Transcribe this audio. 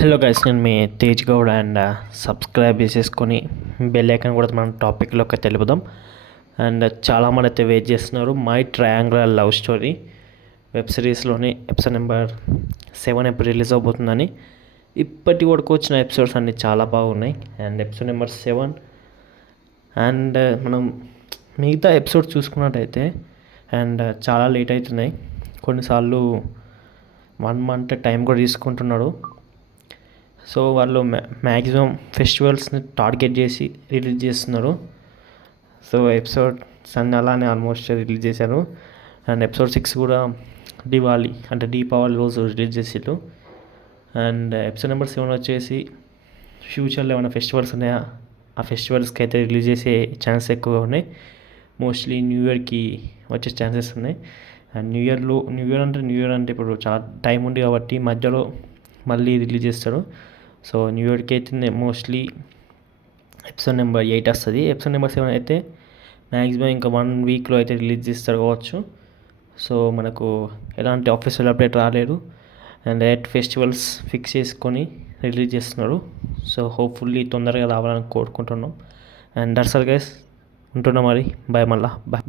Hello guys, నేను మీ Tej Goud and subscribe చేసేసుకొని బెల్ ఐకాన్ కూడా మనం టాపిక్లోకి తెలుపుదాం. అండ్ చాలామంది అయితే వెయిట్ చేస్తున్నారు my triangular love story web సిరీస్లోని ఎపిసోడ్ నెంబర్ 7 ఎప్పుడు రిలీజ్ అవబోతుందని. ఇప్పటి వరకు వచ్చిన ఎపిసోడ్స్ అన్నీ చాలా బాగున్నాయి. అండ్ ఎపిసోడ్ నెంబర్ 7 అండ్ మనం మిగతా ఎపిసోడ్ చూసుకున్నట్టయితే అండ్ చాలా లేట్ అవుతున్నాయి. కొన్నిసార్లు 1 మంత్ టైం కూడా తీసుకుంటున్నాడు. సో వాళ్ళు మ్యాక్సిమం ఫెస్టివల్స్ని టార్గెట్ చేసి రిలీజ్ చేస్తున్నారు. సో ఎపిసోడ్స్ అన్నీ అలానే ఆల్మోస్ట్ రిలీజ్ చేశారు. అండ్ ఎపిసోడ్ 6 కూడా దివాళీ అంటే దీపావళి రోజు రిలీజ్ చేసిళ్ళు. అండ్ ఎపిసోడ్ నెంబర్ 7 వచ్చేసి ఫ్యూచర్లో ఏమైనా ఫెస్టివల్స్ ఉన్నాయా, ఆ ఫెస్టివల్స్కి అయితే రిలీజ్ చేసే ఛాన్సెస్ ఎక్కువగా ఉన్నాయి. మోస్ట్లీ న్యూ ఇయర్కి వచ్చే ఛాన్సెస్ ఉన్నాయి. అండ్ న్యూ ఇయర్ అంటే ఇప్పుడు చాలా టైం ఉంది కాబట్టి మధ్యలో మళ్ళీ రిలీజ్ చేస్తారు. సో న్యూ ఇయర్కి అయితే మోస్ట్లీ ఎపిసోడ్ నెంబర్ 8 వస్తుంది. ఎపిసోడ్ నెంబర్ 7 అయితే మ్యాక్సిమం ఇంకా 1 వీక్లో అయితే రిలీజ్ చేస్తారు కావచ్చు. సో మనకు ఎలాంటి ఆఫీషియల్ అప్డేట్ రాలేదు. అండ్ డైరెక్ట్ ఫెస్టివల్స్ ఫిక్స్ చేసుకొని రిలీజ్ చేస్తున్నారు. సో హోప్ఫుల్లీ తొందరగా రావాలని కోరుకుంటున్నాం. అండ్ దట్స్ ఆల్ గైస్, ఉంటున్నాం మరి. బాయ్, మళ్ళా బాయ్.